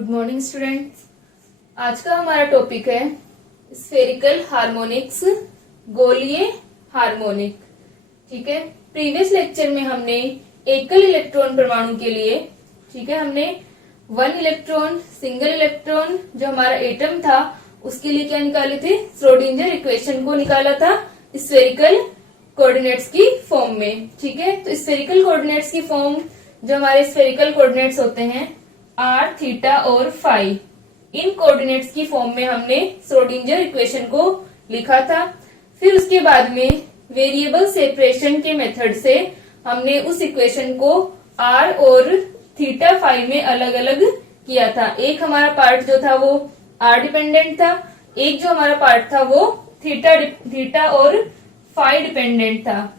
Good morning students. आज का हमारा टॉपिक है स्फेरिकल हार्मोनिक्स, गोलीय हार्मोनिक। ठीक है, प्रीवियस लेक्चर में हमने एकल इलेक्ट्रॉन परमाणु के लिए, ठीक है, हमने वन इलेक्ट्रॉन, सिंगल इलेक्ट्रॉन जो हमारा एटम था उसके लिए क्या निकाले थे, श्रोडिंगर इक्वेशन को निकाला था स्फेरिकल कोऑर्डिनेट्स की फॉर्म में। ठीक है, तो स्फेरिकल कोऑर्डिनेट्स की फॉर्म, जो हमारे स्फेरिकल कोऑर्डिनेट्स होते हैं आर, थीटा और फाई, इन कोऑर्डिनेट्स की फॉर्म में हमने श्रोडिंगर इक्वेशन को लिखा था। फिर उसके बाद में वेरिएबल सेपरेशन के मेथड से हमने उस इक्वेशन को आर और थीटा फाई में अलग अलग किया था। एक हमारा पार्ट जो था वो आर डिपेंडेंट था, एक जो हमारा पार्ट था वो थीटा और फाई डिपेंडेंट था।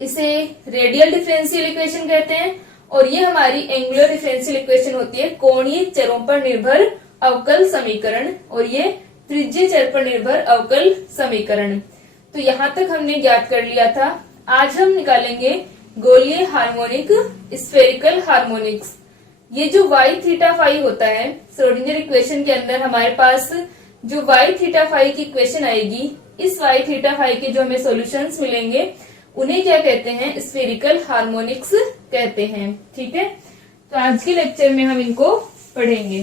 इसे रेडियल डिफरेंशियल इक्वेशन कहते हैं और ये हमारी एंगुलर डिफरेंशियल इक्वेशन होती है कोणीय चरों पर निर्भर अवकल समीकरण, और ये त्रिज्यीय चर पर निर्भर अवकल समीकरण। तो यहाँ तक हमने ज्ञात कर लिया था। आज हम निकालेंगे गोलीय हार्मोनिक, स्फेरिकल हार्मोनिक्स। ये जो वाई थीटा फाई होता है श्रोडिंगर इक्वेशन के अंदर, हमारे पास जो वाई थीटा फाई की इक्वेशन आएगी, इस वाई थीटा फाई के जो हमें सॉल्यूशंस मिलेंगे उन्हें क्या कहते हैं, स्फेरिकल हार्मोनिक्स कहते हैं। ठीक है, तो आज के लेक्चर में हम इनको पढ़ेंगे।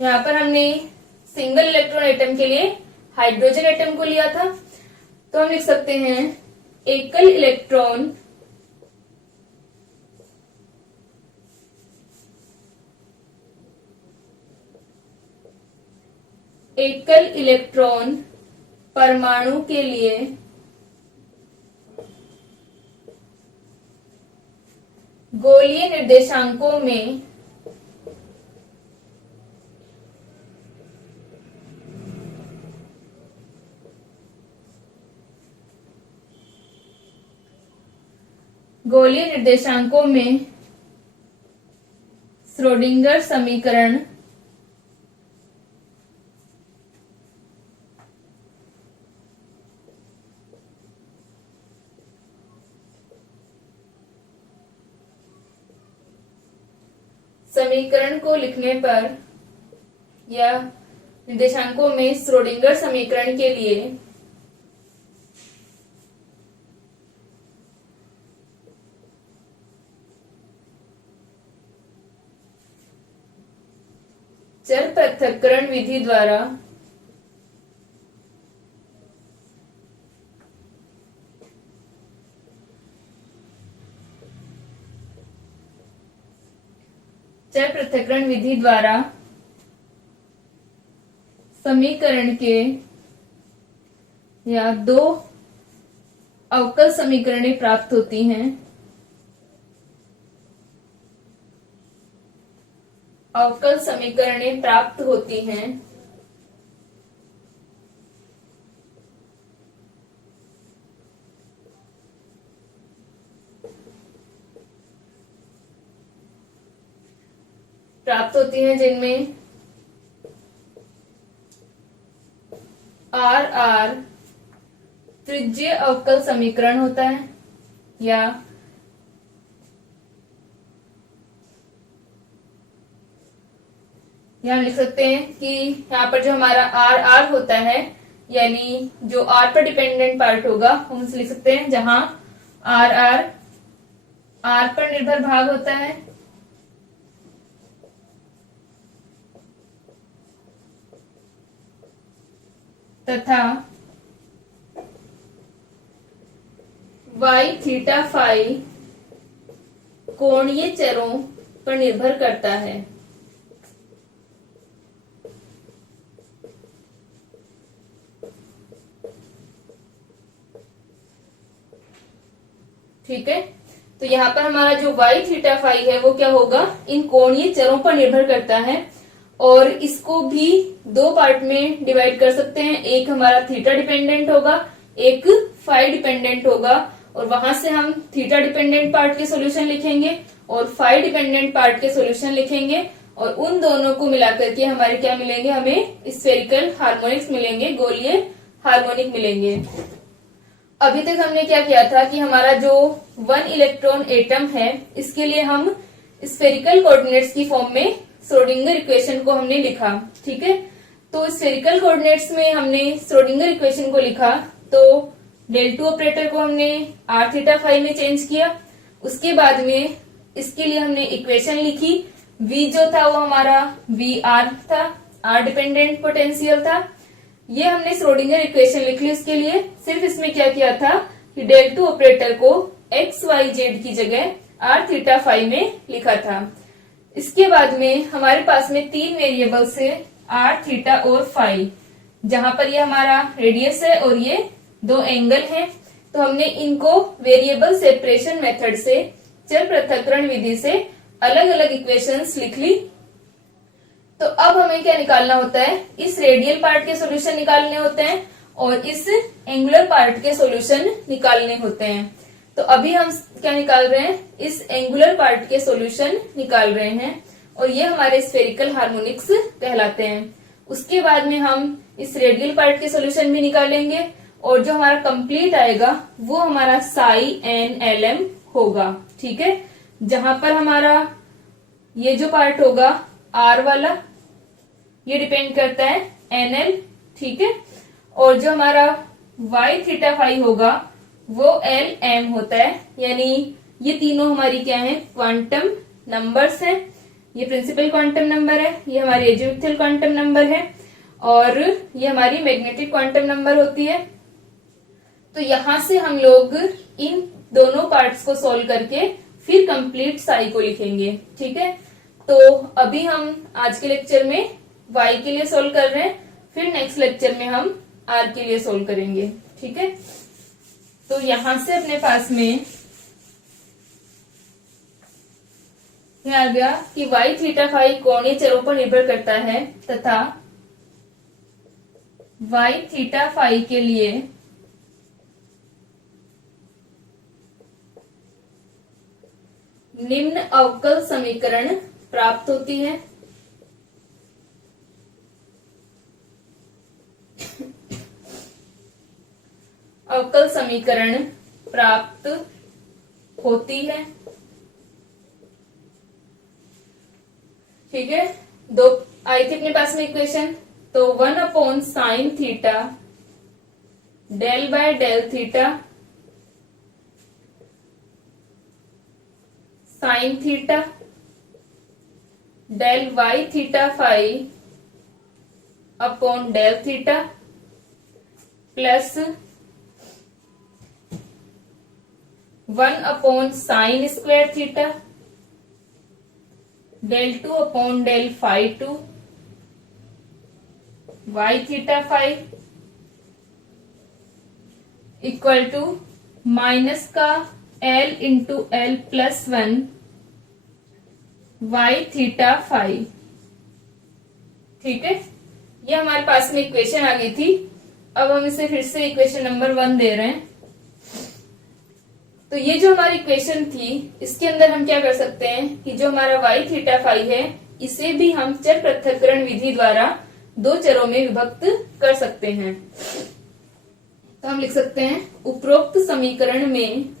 यहाँ पर हमने सिंगल इलेक्ट्रॉन एटम के लिए हाइड्रोजन एटम को लिया था, तो हम लिख सकते हैं एकल इलेक्ट्रॉन परमाणु के लिए गोलीय निर्देशांकों में श्रोडिंगर समीकरण को लिखने पर या निर्देशांकों में श्रोडिंगर समीकरण के लिए चर पृथक्करण विधि द्वारा समीकरण के या दो अवकल समीकरणें प्राप्त होती हैं। जिनमें आर आर त्रिज्यीय अवकल समीकरण होता है, या हम लिख सकते हैं कि यहाँ पर जो हमारा आर आर होता है, यानी जो आर पर डिपेंडेंट पार्ट होगा, हम उसे लिख सकते हैं जहां आर आर पर निर्भर भाग होता है, तथा वाई थीटा फाई कोणीय चरों पर निर्भर करता है। ठीक है, तो यहाँ पर हमारा जो वाई थीटा फाई है वो क्या होगा, इन कोणीय चरों पर निर्भर करता है, और इसको भी दो पार्ट में डिवाइड कर सकते हैं। एक हमारा थीटा डिपेंडेंट होगा, एक फाई डिपेंडेंट होगा, और वहां से हम थीटा डिपेंडेंट पार्ट के सॉल्यूशन लिखेंगे और फाई डिपेंडेंट पार्ट के सॉल्यूशन लिखेंगे, और उन दोनों को मिलाकर के हमारे क्या मिलेंगे, हमें स्फेरिकल हार्मोनिक्स मिलेंगे, गोलीय हार्मोनिक मिलेंगे। अभी तक हमने क्या किया था कि हमारा जो 1 इलेक्ट्रॉन एटम है इसके लिए हम स्फेरिकल कोऑर्डिनेट्स की फॉर्म में श्रोडिंगर इक्वेशन को हमने लिखा, ठीक है। तो स्फेरिकल कोऑर्डिनेट्स में हमने श्रोडिंगर इक्वेशन को लिखा, तो del 2 ऑपरेटर को हमने r थीटा फाई में चेंज किया। उसके बाद में इसके लिए हमने इक्वेशन लिखी, v जो था वो हमारा वी आर था, r डिपेंडेंट पोटेंशियल था। ये हमने श्रोडिंगर इक्वेशन लिख ली। उसके लिए सिर्फ इसमें क्या किया था कि del 2 ऑपरेटर को x y z की जगह r थीटा फाई में लिखा था। इसके बाद में हमारे पास में 3 वेरिएबल्स है, r थीटा और फाई, जहां पर ये हमारा रेडियस है और ये 2 एंगल हैं। तो हमने इनको वेरिएबल सेपरेशन मेथड से, चर पृथक्करण विधि से अलग अलग इक्वेशंस लिख ली। तो अब हमें क्या निकालना होता है, इस रेडियल पार्ट के सॉल्यूशन निकालने होते हैं और इस एंगुलर पार्ट के सॉल्यूशन निकालने होते हैं। तो अभी हम क्या निकाल रहे हैं, इस एंगुलर पार्ट के सॉल्यूशन निकाल रहे हैं और ये हमारे स्फेरिकल हार्मोनिक्स कहलाते हैं। उसके बाद में हम इस रेडियल पार्ट के सॉल्यूशन भी निकालेंगे और जो हमारा कंप्लीट आएगा वो हमारा साई एन एल एम होगा, ठीक है। जहां पर हमारा ये जो पार्ट होगा आर वाला, ये डिपेंड करता है एन एल, ठीक है। और जो हमारा वाई थीटा फाई होगा वो एल एम होता है, यानी ये तीनों हमारी क्या है, क्वांटम नंबर्स हैं। ये प्रिंसिपल क्वांटम नंबर है, ये हमारी एजिमुथल क्वांटम नंबर है और ये हमारी मैग्नेटिक क्वांटम नंबर होती है। तो यहां से हम लोग इन दोनों पार्ट्स को सॉल्व करके फिर कंप्लीट साई को लिखेंगे, ठीक है। तो अभी हम आज के लेक्चर में y के लिए सॉल्व कर रहे हैं, फिर नेक्स्ट लेक्चर में हम r के लिए सॉल्व करेंगे, ठीक है। तो यहां से अपने पास में आ गया कि y थीटा फाई कोणीय चरों पर निर्भर करता है तथा y थीटा फाई के लिए निम्न अवकल समीकरण प्राप्त होती है। अवकल समीकरण प्राप्त होती है, ठीक है। दो आई थी अपने पास में इक्वेशन, तो 1/sin theta del by del theta sine theta del Y theta phi upon del theta plus 1/sin square theta del 2 upon del phi 2 Y theta phi equal to minus का L into L plus 1 Y theta phi, ठीक है। ये हमारे पास में equation आ गई थी। अब हम इसे फिर से इक्वेशन नंबर 1 दे रहे हैं। तो ये जो हमारी इक्वेशन थी, इसके अंदर हम क्या कर सकते हैं कि जो हमारा वाई थीटा फाई है इसे भी हम चर पृथक्करण विधि द्वारा 2 चरों में विभक्त कर सकते हैं। तो हम लिख सकते हैं उपरोक्त समीकरण में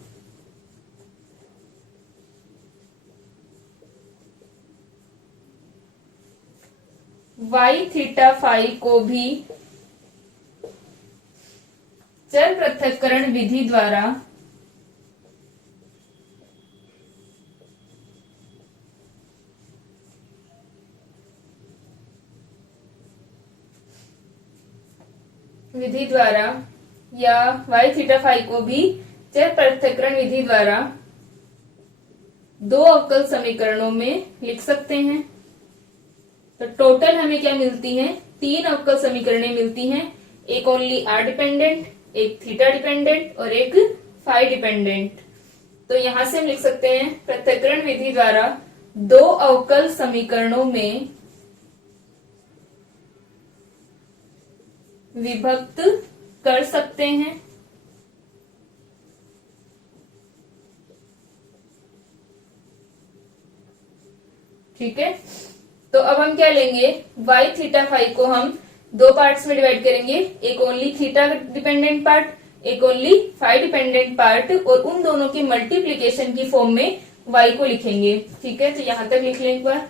वाई थीटा फाई को भी चर पृथक्करण विधि द्वारा या वाई थीटा फाई को भी चर पृथक्करण विधि द्वारा 2 अवकल समीकरणों में लिख सकते हैं। तो टोटल हमें क्या मिलती हैं, 3 अवकल समीकरणें मिलती हैं। एक ओनली आर डिपेंडेंट, एक थीटा डिपेंडेंट और एक फाई डिपेंडेंट। तो यहां से हम लिख सकते हैं पृथक्करण विधि द्वारा 2 अवकल समीकरणों में विभक्त कर सकते हैं। ठीक है। तो अब हम क्या लेंगे, वाई थीटा फाई को हम 2 पार्ट्स में डिवाइड करेंगे। एक ओनली थीटा डिपेंडेंट पार्ट, एक ओनली फाई डिपेंडेंट पार्ट, और उन दोनों की मल्टीप्लीकेशन की फॉर्म में y को लिखेंगे। ठीक है, तो यहां तक लिख लें एक बार।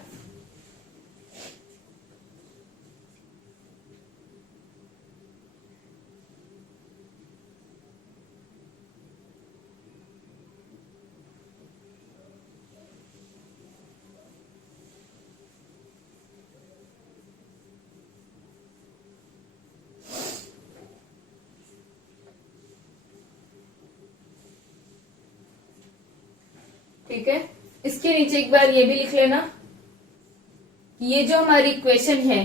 ठीक है, इसके नीचे एक बार ये भी लिख लेना, ये जो हमारी इक्वेशन है,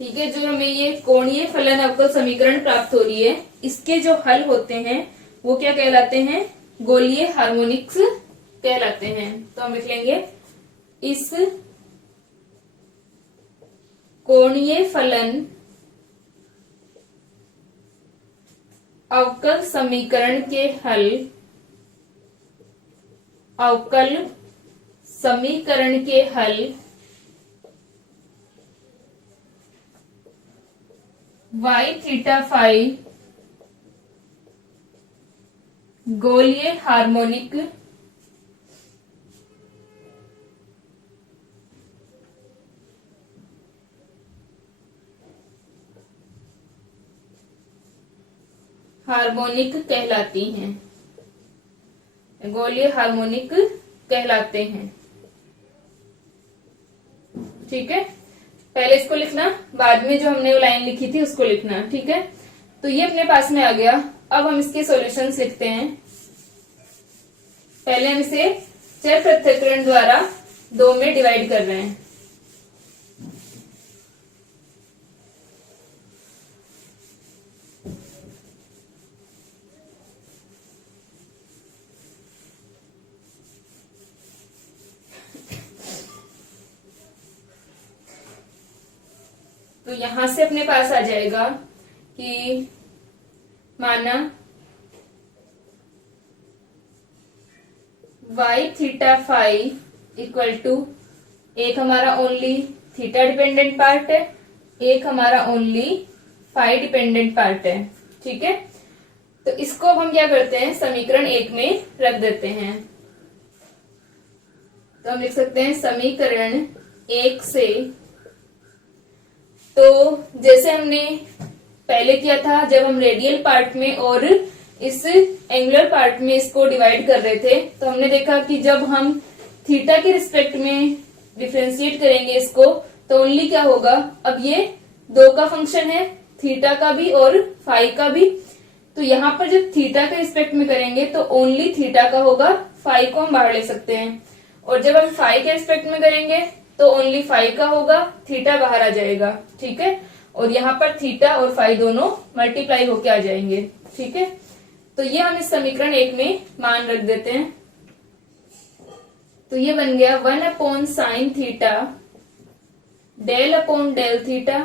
ठीक है, जो हमें ये कोणीय फलन अवकल समीकरण प्राप्त हो रही है, इसके जो हल होते हैं वो क्या कहलाते हैं? गोलीय हार्मोनिक्स कहलाते हैं। तो हम लिख लेंगे इस कोणीय फलन अवकल समीकरण के हल, अवकल समीकरण के हल y थीटा फाई गोलीय हार्मोनिक हार्मोनिक कहलाती हैं, गोलीय हार्मोनिक कहलाते हैं। ठीक है, पहले इसको लिखना, बाद में जो हमने वो लाइन लिखी थी उसको लिखना। ठीक है, तो ये अपने पास में आ गया। अब हम इसके सॉल्यूशंस लिखते हैं। पहले हम इसे चर पृथक्करण द्वारा 2 में डिवाइड कर रहे हैं। तो यहां से अपने पास आ जाएगा कि माना y theta phi equal to, एक हमारा ओनली थीटा डिपेंडेंट पार्ट है, एक हमारा ओनली फाई डिपेंडेंट पार्ट है। ठीक है, तो इसको हम क्या करते हैं, समीकरण 1 में रख देते हैं। तो हम लिख सकते हैं समीकरण 1 से, तो जैसे हमने पहले किया था जब हम रेडियल पार्ट में और इस एंगुलर पार्ट में इसको डिवाइड कर रहे थे, तो हमने देखा कि जब हम थीटा के रिस्पेक्ट में डिफरेंशिएट करेंगे इसको, तो ओनली क्या होगा, अब ये 2 का फंक्शन है, थीटा का भी और फाई का भी। तो यहाँ पर जब थीटा के रिस्पेक्ट में करेंगे तो ओनली थीटा का होगा, फाई को हम बाहर ले सकते हैं। और जब हम फाई के रिस्पेक्ट में करेंगे तो ओनली फाई का होगा, थीटा बाहर आ जाएगा। ठीक है, और यहाँ पर थीटा और फाई दोनों मल्टीप्लाई होके आ जाएंगे। ठीक है, तो ये हम इस समीकरण 1 में मान रख देते हैं। तो ये बन गया 1 upon sine theta del upon del theta.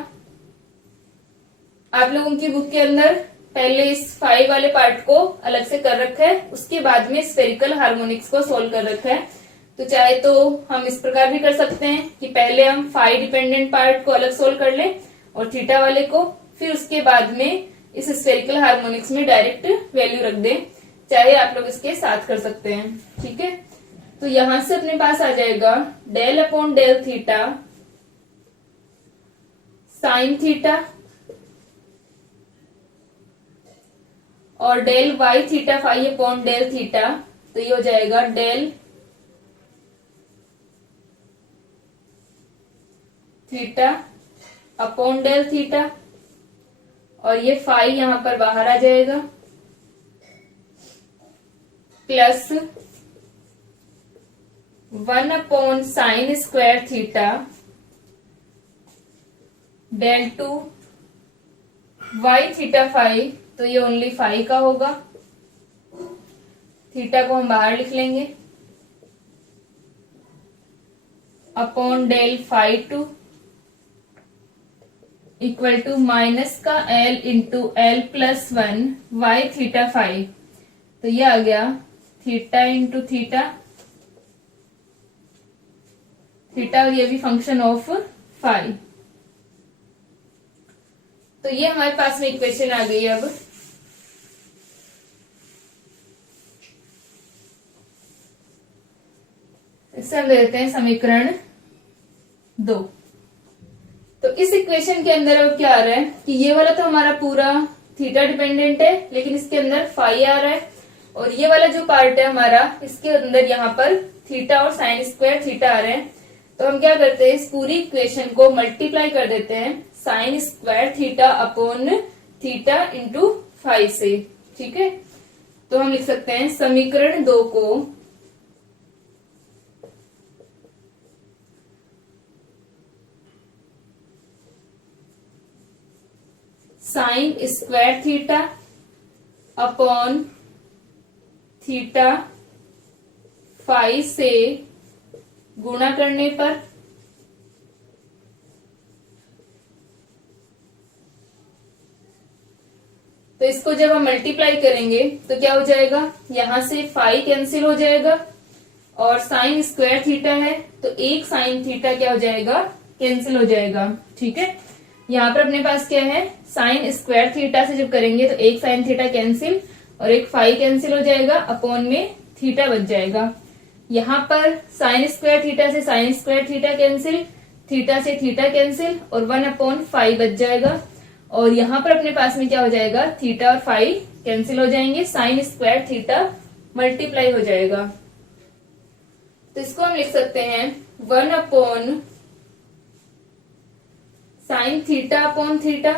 आप लोगों की बुक के अंदर पहले इस फाई वाले पार्ट को अलग से कर रखा है, उसके बाद में स्फेरिकल हार्मोनिक्स को सोल्व कर रखा है। तो चाहे तो हम इस प्रकार भी कर सकते हैं कि पहले हम फाई डिपेंडेंट पार्ट को अलग सोल्व कर लें और थीटा वाले को, फिर उसके बाद में इस स्फेरिकल हार्मोनिक्स में डायरेक्ट वैल्यू रख दें। चाहे आप लोग इसके साथ कर सकते हैं। ठीक है, तो यहां से अपने पास आ जाएगा del upon del theta sine theta और del Y theta phi upon del theta. तो ये हो जाएगा del theta upon del theta, और ये फाई यहां पर बाहर आ जाएगा, plus 1 upon sine square theta del two y theta phi. तो ये ओनली फाई का होगा, थीटा को हम बाहर लिख लेंगे, upon del phi two equal to minus का L into L plus 1 Y theta phi. तो ये आ गया थीटा इंटू थीटा, थीटा और ये भी फंक्शन ऑफ फाई। तो ये हमारे पास में इक्वेशन आ गई। अब इससे हम देते हैं समीकरण 2। तो इस इक्वेशन के अंदर अब क्या आ रहा है कि ये वाला तो हमारा पूरा थीटा डिपेंडेंट है, लेकिन इसके अंदर फाई आ रहा है, और ये वाला जो पार्ट है हमारा, इसके अंदर यहाँ पर थीटा और साइन स्क्वायर थीटा आ रहे हैं। तो हम क्या करते हैं, इस पूरी इक्वेशन को मल्टीप्लाई कर देते हैं sine square theta upon theta into phi से। ठीक है, तो हम लिख सकते हैं समीकरण 2 को sine square theta upon theta phi से गुणा करने पर तो इसको जब हम मल्टीप्लाई करेंगे तो क्या हो जाएगा, यहां से फाई कैंसिल हो जाएगा, और साइन स्क्वायर थीटा है तो एक साइन थीटा क्या हो जाएगा, कैंसिल हो जाएगा। ठीक है, यहाँ पर अपने पास क्या है, साइन स्क्वायर थीटा से जब करेंगे तो एक साइन थीटा कैंसिल और एक फाई कैंसिल हो जाएगा, अपॉन में थीटा बच जाएगा। यहाँ पर साइन स्क्वायर थीटा से sign square theta cancel, theta से थीटा कैंसिल और 1/फाई बच जाएगा। और यहाँ पर अपने पास में क्या हो जाएगा, थीटा और फाई कैंसिल हो जाएंगे, साइन स्क्वायर थीटा मल्टीप्लाई हो जाएगा। तो इसको हम लिख सकते हैं 1 sine theta upon theta,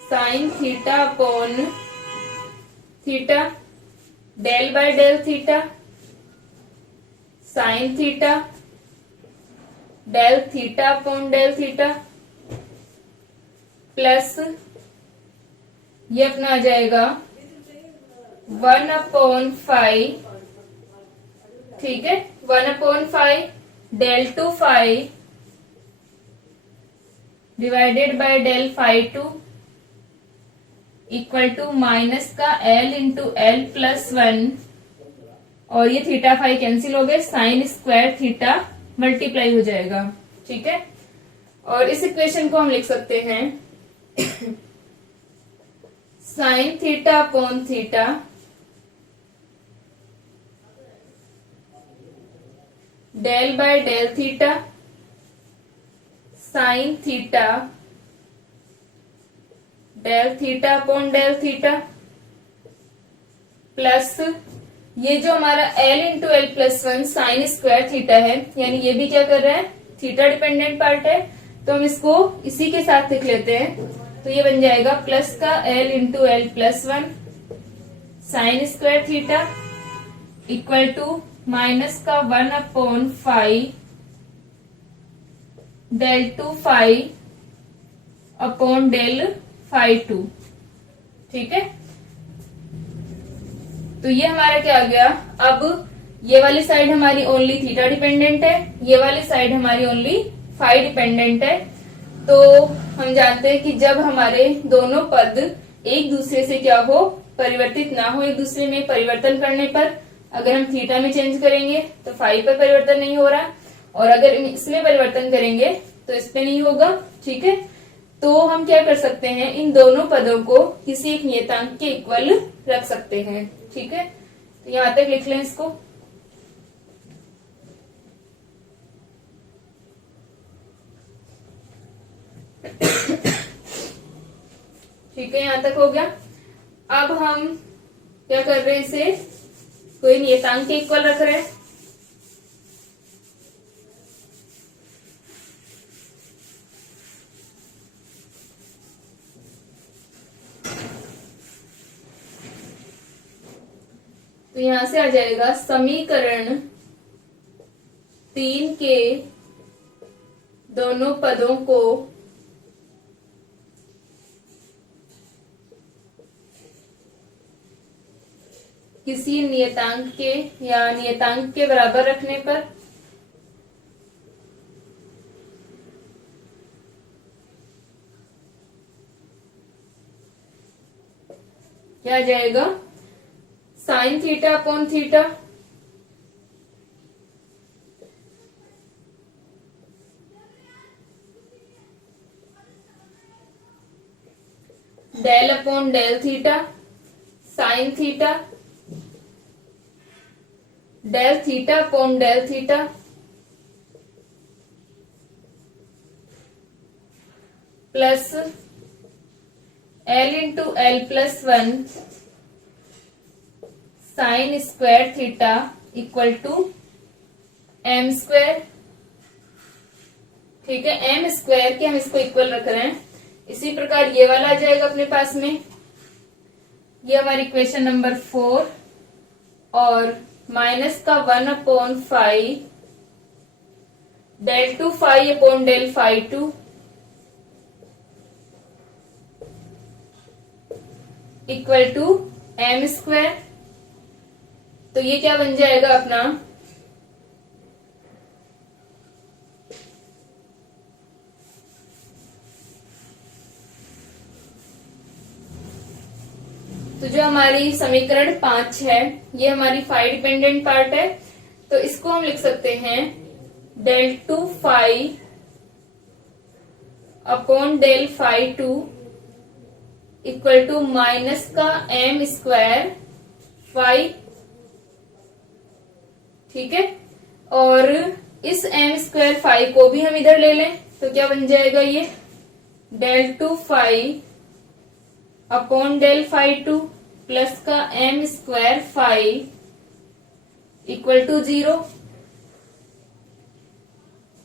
sine theta upon theta, del by del theta, sine theta, del theta upon del theta, plus ये अपना आ जाएगा 1/फाई। ठीक है, 1/फाई del two phi divided by del phi two equal to minus का L into L plus 1, और ये थीटा फाई कैंसिल हो गए, साइन स्क्वायर थीटा मल्टीप्लाई हो जाएगा। ठीक है, और इस इक्वेशन को हम लिख सकते हैं sine theta upon theta del by del theta sine theta del theta upon del theta, plus ये जो हमारा L into L plus 1 sine square theta है, यानी ये भी क्या कर रहा है, थीटा डिपेंडेंट पार्ट है, तो हम इसको इसी के साथ लिख लेते हैं। तो ये बन जाएगा प्लस का L into L plus 1 sine square theta equal to minus का 1/फाई del two phi upon del phi two. ठीक है, तो ये हमारा क्या आ गया, अब ये वाली साइड हमारी ओनली थीटा डिपेंडेंट है, ये वाली साइड हमारी ओनली फाई डिपेंडेंट है। तो हम जानते हैं कि जब हमारे दोनों पद एक दूसरे से क्या हो, परिवर्तित ना हो, एक दूसरे में परिवर्तन करने पर अगर हम थीटा में चेंज करेंगे तो फाई पर परिवर्तन नहीं हो रहा, और अगर इसमें परिवर्तन करेंगे तो इसमें नहीं होगा। ठीक है, तो हम क्या कर सकते हैं, इन दोनों पदों को किसी एक नियतांक के इक्वल रख सकते हैं। ठीक है, तो यहां तक लिख लें इसको। ठीक है, यहां तक हो गया। अब हम क्या कर रहे हैं, इसे कोई नियतांक के इक्वल रख रहे हैं। तो यहां से आ जाएगा समीकरण 3 के दोनों पदों को किसी नियतांक के या नियतांक के बराबर रखने पर क्या आ जाएगा, sine theta upon theta del upon del theta sine theta, del theta upon del theta plus L into L plus 1 sine square theta equal to M square. ठीक है, एम स्क्वायर के हम इसको इक्वल रख रहे हैं। इसी प्रकार ये वाला आ जाएगा अपने पास में, ये हमारी इक्वेशन नंबर 4 और माइनस का 1 upon 5 del two 5 upon del 5 2 equal to M square. तो ये क्या बन जाएगा अपना तो जो हमारी समीकरण 5 है ये हमारी फाई डिपेंडेंट पार्ट है, तो इसको हम लिख सकते हैं del two phi upon del phi 2 equal to minus का एम स्क्वायर फाई। ठीक है, और इस एम स्क्वायर फाई को भी हम इधर ले लें तो क्या बन जाएगा ये del two phi upon del phi 2 plus का M square phi equal to 0।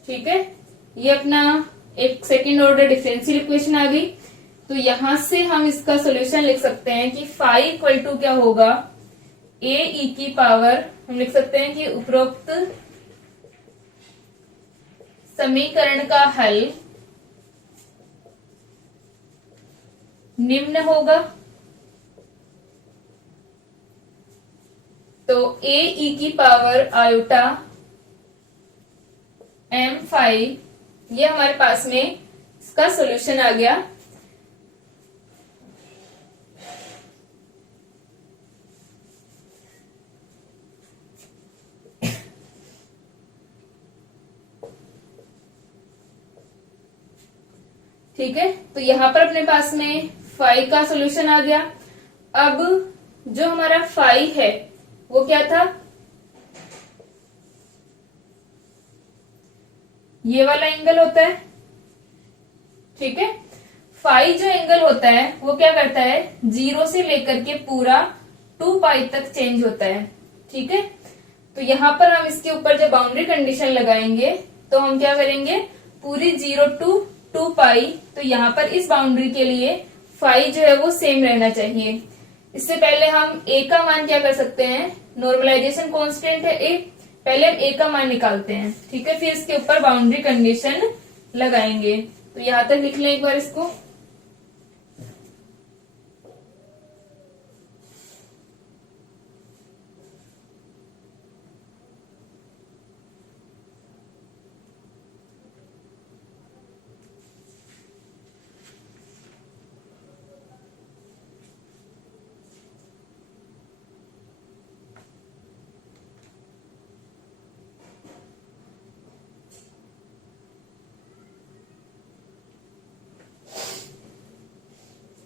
ठीक है, ये अपना एक सेकेंड ऑर्डर डिफरेंशियल इक्वेशन आ गई। तो यहां से हम इसका सॉल्यूशन लिख सकते हैं कि फाई इक्वल टू क्या होगा ए ई की पावर, हम लिख सकते हैं कि उपरोक्त समीकरण का हल निम्न होगा। तो ए ई की पावर आयोटा एम फाई, ये हमारे पास में इसका सॉल्यूशन आ गया। ठीक है, तो यहां पर अपने पास में फाई का सॉल्यूशन आ गया। अब जो हमारा फाई है वो क्या था, ये वाला एंगल होता है। ठीक है, फाई जो एंगल होता है वो क्या करता है 0 से लेकर के पूरा 2 पाई तक चेंज होता है। ठीक है, तो यहां पर हम इसके ऊपर जब बाउंड्री कंडीशन लगाएंगे तो हम क्या करेंगे पूरी 0 टू 2 पाई, तो यहाँ पर इस बाउंड्री के लिए फाई जो है वो सेम रहना चाहिए। इससे पहले हम ए का मान क्या कर सकते हैं, नॉर्मलाइजेशन कांस्टेंट है ए, पहले हम ए का मान निकालते हैं। ठीक है, फिर इसके ऊपर बाउंड्री कंडीशन लगाएंगे। तो यहां तक लिख लें एक बार इसको।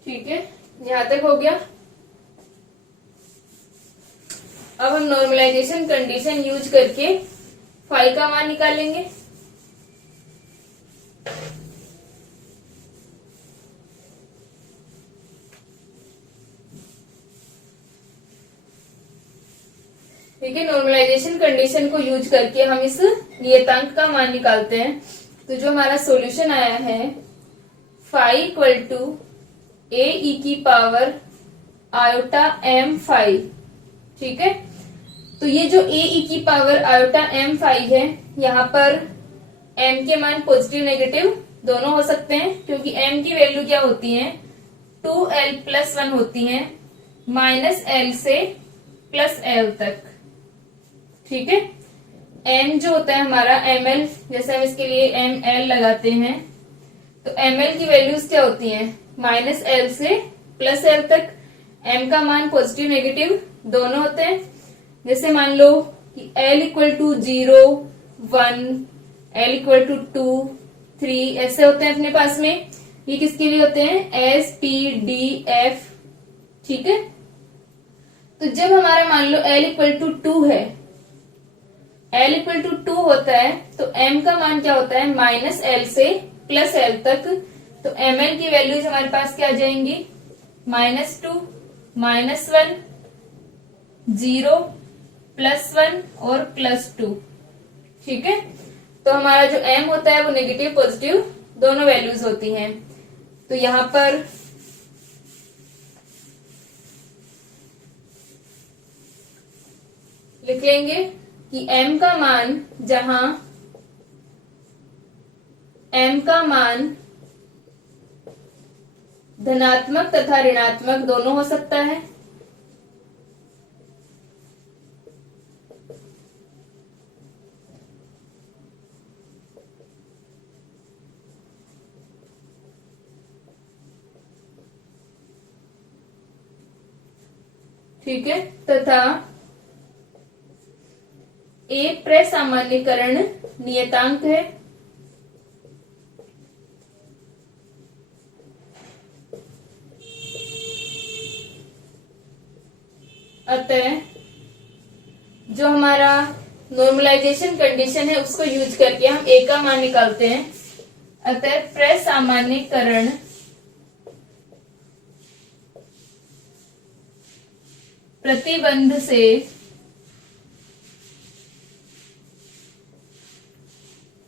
ठीक है, यहां तक हो गया। अब हम नॉर्मलाइजेशन कंडीशन यूज करके फाई का मान निकालेंगे। ठीक है, नॉर्मलाइजेशन कंडीशन को यूज करके हम इस नियतांक का मान निकालते हैं। तो जो हमारा सॉल्यूशन आया है phi equal to A E की पावर आयोटा एम फाई। ठीक है, तो ये जो ए ई की पावर आयोटा एम फाई है, यहाँ पर एम के मान पॉजिटिव नेगेटिव दोनों हो सकते हैं, क्योंकि एम की वैल्यू क्या होती है 2l प्लस 1 होती है -l से +l तक। ठीक है, m जो होता है हमारा ml, जैसे हम इसके लिए ml लगाते हैं तो ml की वैल्यूज क्या होती हैं -l से +l तक। m का मान पॉजिटिव नेगेटिव दोनों होते हैं। जैसे मान लो कि l equal to 0 1, l equal to 2 3 ऐसे होते हैं अपने पास में। ये किसके लिए होते हैं? S, P, D, F. ठीक है, तो जब हमारा मान लो L इक्वल टू 2 है, L इक्वल टू 2 होता है, तो M का मान क्या होता है? माइनस L से प्लस L तक। तो ML की वैल्यूज हमारे पास क्या आ जाएंगी? -2, -1, 0, +1 और +2। ठीक है, तो हमारा जो M होता है वो नेगेटिव पॉजिटिव दोनों वैल्यूज होती हैं। तो यहां पर लिख लेंगे कि M का मान, जहां M का मान धनात्मक तथा ऋणात्मक दोनों हो सकता है। ठीक है, तथा एक प्रसामान्यीकरण नियतांक है। अतः जो हमारा नॉर्मलाइजेशन कंडीशन है उसको यूज करके हम ए का मान निकालते हैं। अतः प्रसामान्यीकरण प्रतिबंध से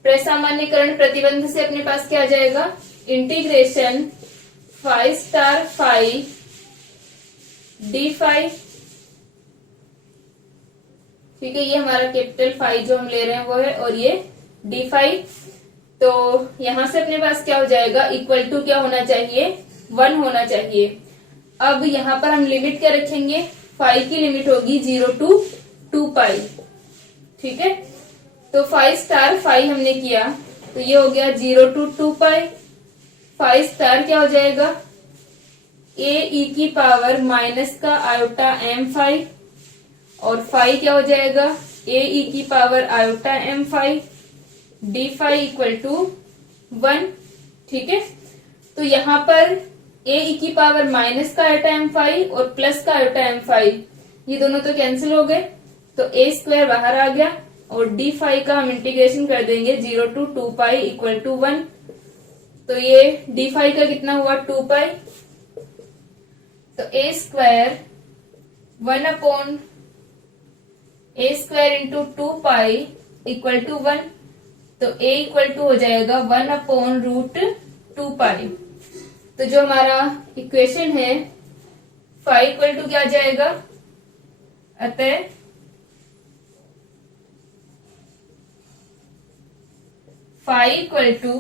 प्रसामान्यीकरण प्रतिबंध से अपने पास क्या आ जाएगा? Integration phi star phi D phi. ठीक है, ये हमारा कैपिटल फाई जो हम ले रहे हैं वो है, और ये डी फाई। तो यहां से अपने पास क्या हो जाएगा? इक्वल टू क्या होना चाहिए? 1 होना चाहिए। अब यहां पर हम लिमिट क्या रखेंगे? फाई की लिमिट होगी 0 to 2 पाई। ठीक है, तो फाई स्टार फाई हमने किया, तो ये हो गया 0 to 2 पाई। फाई स्टार क्या हो जाएगा? ए ई की पावर माइनस का आयोटा एम फाई, और फाई क्या हो जाएगा? ए ई की power iota M phi D phi equal to 1। ठीक है, तो यहां पर ए ई की पावर माइनस का आयोटा एम फाई और प्लस का आयोटा एम फाई, ये दोनों तो कैंसिल हो गए, तो ए स्क्वायर बाहर आ गया, और डी फाई का हम इंटीग्रेशन कर देंगे 0 to 2 पाई इक्वल टू 1। तो ये डी फाई का कितना हुआ? 2 पाई। तो a square 1 upon a square into 2 pi equal to 1। तो ए इक्वल टू हो जाएगा 1 अपॉन रूट 2 पाई। तो जो हमारा इक्वेशन है फाई इक्वल टू क्या आ जाएगा? अतः फाई इक्वल टू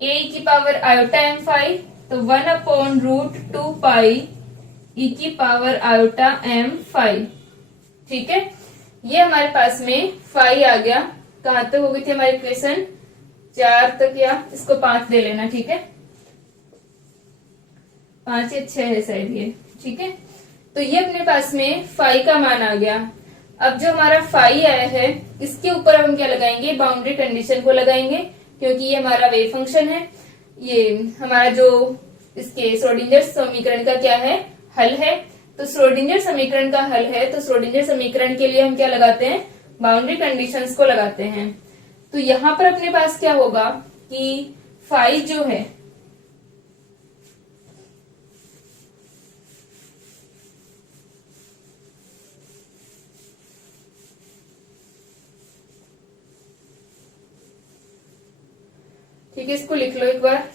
ए की पावर आयोटा एम फाई, तो 1 अपॉन रूट 2 पाई ई की पावर आयोटा एम फाई। ठीक है, ये हमारे पास में फाई आ गया। कहां तक हो गई थी हमारी इक्वेशन? 4 तक, या इसको 5 दे लेना। ठीक है, 5 या 6 है शायद ये। ठीक है, तो ये अपने पास में फाई का मान आ गया। अब जो हमारा फाई आया है, इसके ऊपर हम क्या लगाएंगे? बाउंड्री कंडीशन को लगाएंगे, क्योंकि ये हमारा वेव फंक्शन है। ये हमारा जो इसके श्रोडिंगर समीकरण का क्या है? हल है। तो श्रोडिंगर समीकरण का हल है, तो श्रोडिंगर समीकरण के लिए हम क्या लगाते हैं? बाउंड्री कंडीशंस को लगाते हैं। तो यहां पर अपने पास क्या होगा कि फाई जो है ठीक है, इसको लिख लो एक बार।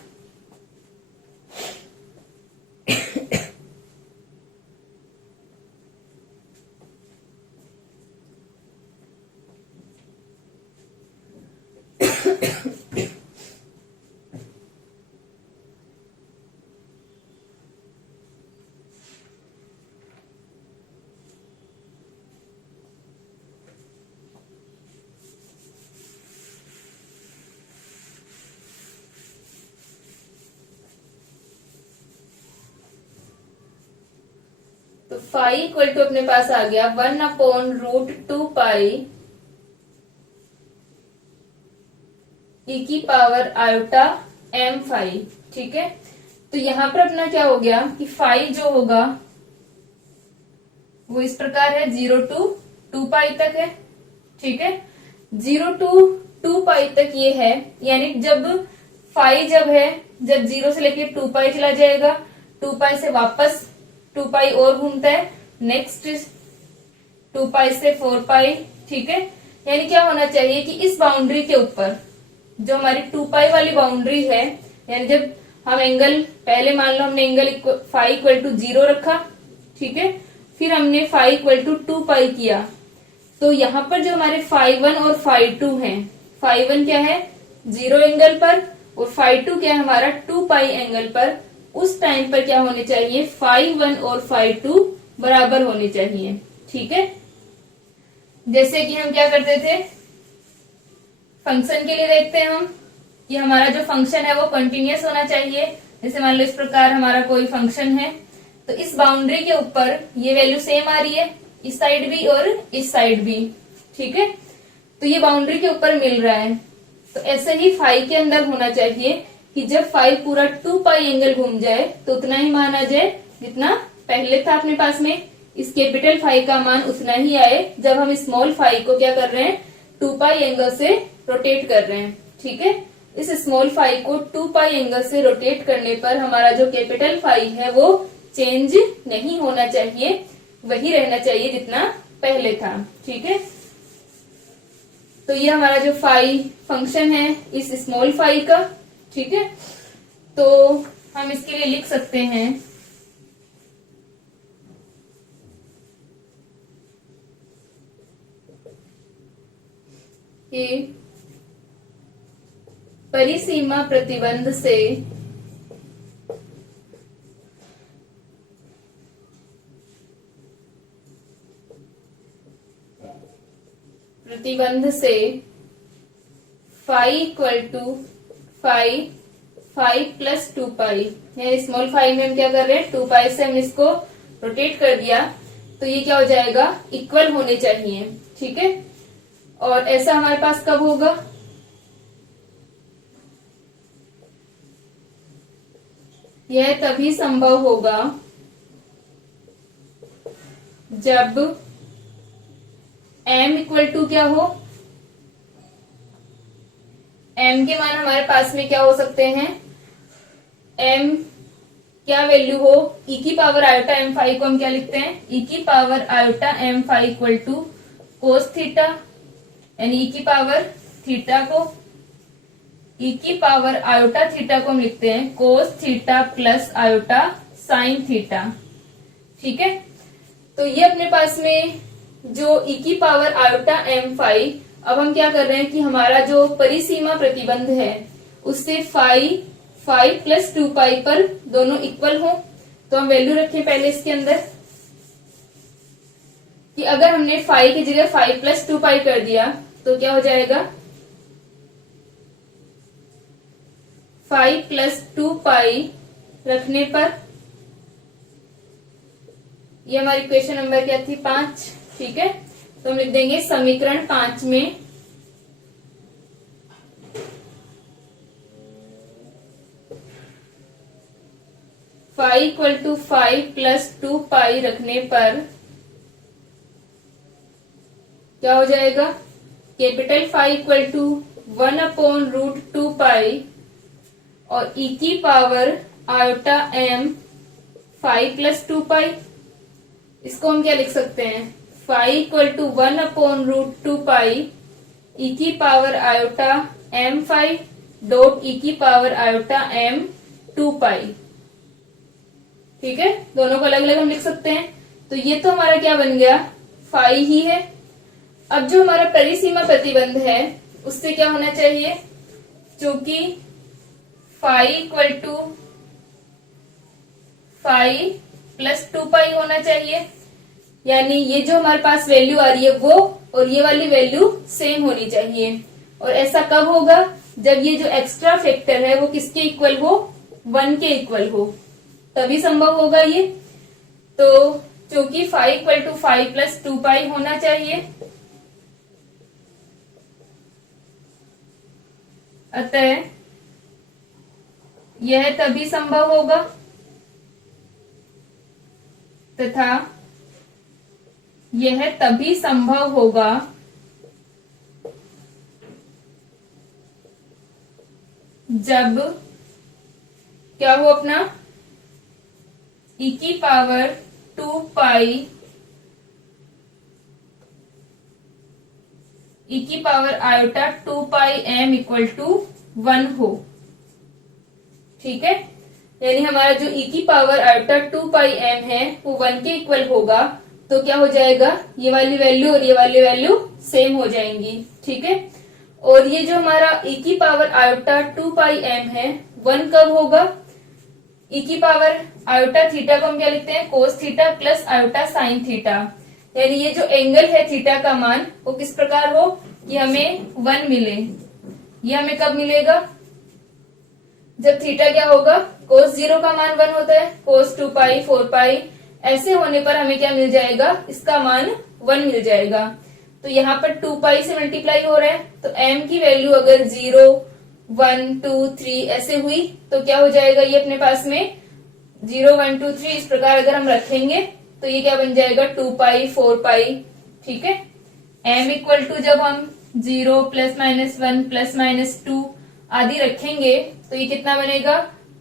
तो फाई इक्वल टू अपने पास आ गया 1 अपॉन रूट 2 पाई ई की पावर आयोटा एम फाई। ठीक है, तो यहां पर अपना क्या हो गया कि फाई जो होगा वो इस प्रकार है, 0 to 2 पाई तक है। ठीक है, 0 to 2 पाई तक ये है, यानी जब फाई जब है, जब 0 से लेके 2 पाई चला जाएगा, 2 पाई से वापस 2 पाई और घूमता है, नेक्स्ट 2 पाई से 4 पाई। ठीक है, यानी क्या होना चाहिए कि इस बाउंड्री के ऊपर जो हमारी 2 पाई वाली बाउंड्री है, यानी जब हम एंगल, पहले मान लो हमने एंगल फाई इक्वल टू 0 रखा। ठीक है, फिर हमने फाई इक्वल टू 2 पाई किया, तो यहाँ पर जो हमारे फाई 1 और फाई 2 है, फाई 1 क्या है 0 एंगल पर और फाई 2 क्या है हमारा 2 पाई एंगल पर। उस टाइम पर क्या होने चाहिए, फाई 1 और फाई 2 बराबर होने चाहिए। ठीक है, जैसे कि हम क्या करते थे, फंक्शन के लिए देखते हैं हम कि हमारा जो फंक्शन है वो कंटिन्यूअस होना चाहिए। जैसे मान लो इस प्रकार हमारा कोई फंक्शन है, तो इस बाउंड्री के ऊपर ये वैल्यू सेम आ रही है, इस साइड भी और इस साइड भी। ठीक है, तो ये बाउंड्री के ऊपर मिल रहा है, तो ऐसे ही फाई के अंदर होना चाहिए कि जब फाई पूरा 2 पाई एंगल घूम जाए तो उतना ही मान आ जाए जितना पहले था अपने पास में। इस कैपिटल फाई का मान उतना ही आए जब हम स्मॉल फाई को क्या कर रहे हैं, 2 पाई एंगल से रोटेट कर रहे हैं। ठीक है, इस स्मॉल फाई को 2 पाई एंगल से रोटेट करने पर हमारा जो कैपिटल फाई है वो चेंज नहीं होना चाहिए, वही रहना चाहिए जितना पहले था। ठीक है, तो ये हमारा जो फाई फंक्शन है इस स्मॉल फाई का। ठीक है, तो हम इसके लिए लिख सकते हैं कि परिसीमा प्रतिबंध से phi equal to phi plus 2 pi, यानी स्मॉल फाई में हम क्या कर रहे हैं, 2 पाई से हम इसको रोटेट कर दिया, तो ये क्या हो जाएगा, इक्वल होने चाहिए। ठीक है, और ऐसा हमारे पास कब होगा, यह तभी संभव होगा जब m इक्वल टू क्या हो, m के मान हमारे पास में क्या हो सकते हैं, m क्या वैल्यू हो, e की पावर आयोटा m फाई को हम क्या लिखते हैं, e की power iota m phi equal to cos theta, यानी e की पावर थीटा को, e की पावर आयोटा थीटा को हम लिखते हैं cos theta plus iota sine theta. ठीक है, तो ये अपने पास में जो e की पावर आयोटा m फाई, अब हम क्या कर रहे हैं कि हमारा जो परिसीमा प्रतिबंध है उससे फाई प्लस 2 पाई पर दोनों इक्वल हो, तो हम वैल्यू रखें पहले इसके अंदर कि अगर हमने फाई की जगह फाई प्लस 2 पाई कर दिया तो क्या हो जाएगा, फाई प्लस 2 पाई रखने पर, ये हमारी क्वेश्चन नंबर क्या थी, 5। ठीक है, तो हम लिख देंगे समीकरण 5 में phi equal to phi plus 2 pi रखने पर क्या हो जाएगा, capital phi equal to 1/√2 pi और e की power iota m phi plus 2 pi, इसको हम क्या लिख सकते हैं, phi equal to 1/√2 pi e की power iota m phi dot e की पावर आयोटा m 2 पाई। ठीक है, दोनों को अलग अलग हम लिख सकते हैं। तो ये तो हमारा क्या बन गया, फाई ही है। अब जो हमारा परिसीमा प्रतिबंध है उससे क्या होना चाहिए, क्योंकि phi equal to phi plus 2 pi होना चाहिए, यानी ये जो हमारे पास वैल्यू आ रही है वो और ये वाली वैल्यू सेम होनी चाहिए। और ऐसा कब होगा, जब ये जो एक्स्ट्रा फैक्टर है वो किसके इक्वल हो, 1 के इक्वल हो, तभी संभव होगा ये। तो क्योंकि phi equal to phi plus 2 pi होना चाहिए, अतः यह तभी संभव होगा तथा यह तभी संभव होगा जब क्या हो अपना e की पावर 2 पाई e की power iota 2 pi m equal to 1 हो। ठीक है, यानी हमारा जो e की पावर आयोटा 2 पाई m है वो 1 के इक्वल होगा। तो क्या हो जाएगा, ये वाली वैल्यू और ये वाली वैल्यू सेम हो जाएंगी। ठीक है, और ये जो हमारा e की पावर आयोटा 2 पाई m है 1 कब होगा, e की पावर आयोटा थीटा को हम क्या लिखते हैं, cos theta plus iota sine theta. यानी ये जो एंगल है थीटा का मान वो किस प्रकार हो कि हमें 1 मिले। ये हमें कब मिलेगा, जब थीटा क्या होगा, कोस 0 का मान 1 होता है, कोस 2 पाई 4 पाई ऐसे होने पर हमें क्या मिल जाएगा, इसका मान 1 मिल जाएगा। तो यहाँ पर 2 पाई से मल्टीप्लाई हो रहा है, तो m की वैल्यू अगर 0 1 2 3 ऐसे हुई तो क्या हो जाएगा, ये अपने पास में 0 1 2 3 इस प्रकार अगर हम रखेंगे तो ये क्या बन जाएगा 2 पाई 4 पाई। ठीक है, m इक्वल टू जब हम 0 प्लस माइनस 1 प्लस माइनस 2 आदि रखेंगे तो ये कितना बनेगा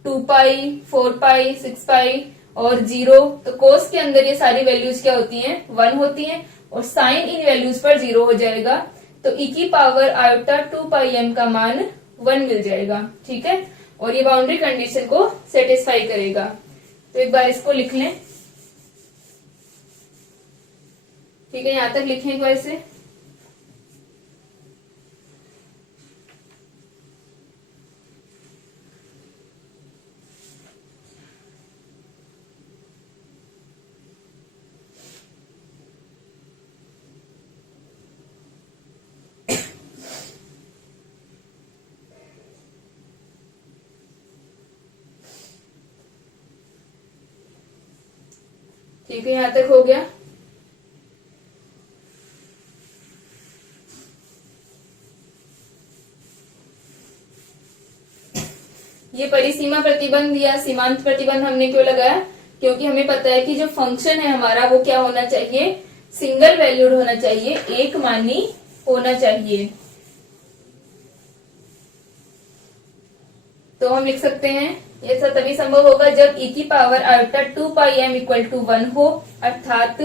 2 पाई 4 पाई 6 पाई और 0। तो कोस के अंदर ये सारी वैल्यूज क्या होती हैं, 1 होती हैं और साइन इन वैल्यूज पर 0 हो जाएगा। तो e की पावर आयोटा 2 पाई m का मान 1 मिल जाएगा। ठीक है, और ये बाउंड्री कंडीशन को सेटिस्फाई करेगा। तो एक बार इसको लिख लें। ठीक है, यहां तक लिखें एक बार इसे। ठीक है, यहां तक हो गया। ये परिसीमा प्रतिबंध या सीमांत प्रतिबंध हमने क्यों लगाया, क्योंकि हमें पता है कि जो फंक्शन है हमारा वो क्या होना चाहिए, सिंगल वैल्यूड होना चाहिए, एक मानी होना चाहिए। तो हम लिख सकते हैं ये सब तभी संभव होगा जब e की power iota 2 pi m equal to 1 हो, अर्थात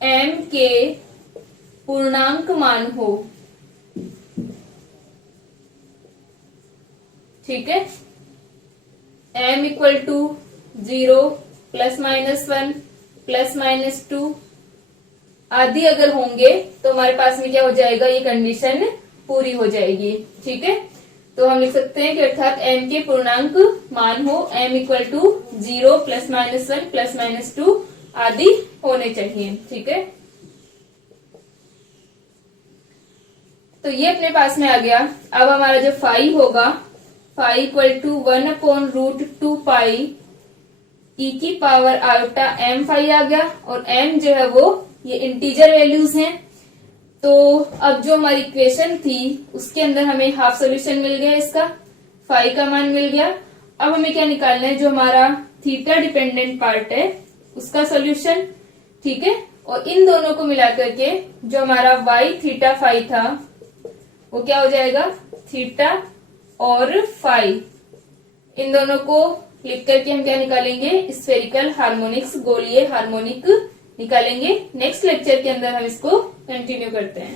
m के पूर्णांक मान हो। ठीक है, m equal to 0 plus minus 1 plus minus 2 आदि अगर होंगे तो हमारे पास में क्या हो जाएगा, ये कंडीशन पूरी हो जाएगी। ठीक है, तो हम लिख सकते हैं कि अर्थात m के पूर्णांक मान हो, m equal to 0 plus minus 1 plus minus 2 आदि होने चाहिए। ठीक है, तो ये अपने पास में आ गया। अब हमारा जो फाई होगा, phi equal to 1/√2 pi e की पावर आयोटा m फाई आ गया, और m जो है वो ये इंटीजर वैल्यूज हैं। तो अब जो हमारी इक्वेशन थी उसके अंदर हमें हाफ सोल्यूशन मिल गया, इसका फाई का मान मिल गया। अब हमें क्या निकालना है, जो हमारा थीटा डिपेंडेंट पार्ट है उसका सोल्यूशन। ठीक है, और इन दोनों को मिला करके जो हमारा वाई थीटा फाई था वो क्या हो जाएगा, थीटा और फाई, इन दोनों को लिख करके हम क्या निकालेंगे, स्फेरिकल हार्मोनिक्स, गोलीय हार्मोनिक निकालेंगे। नेक्स्ट लेक्चर के अंदर हम इसको कंटिन्यू करते हैं।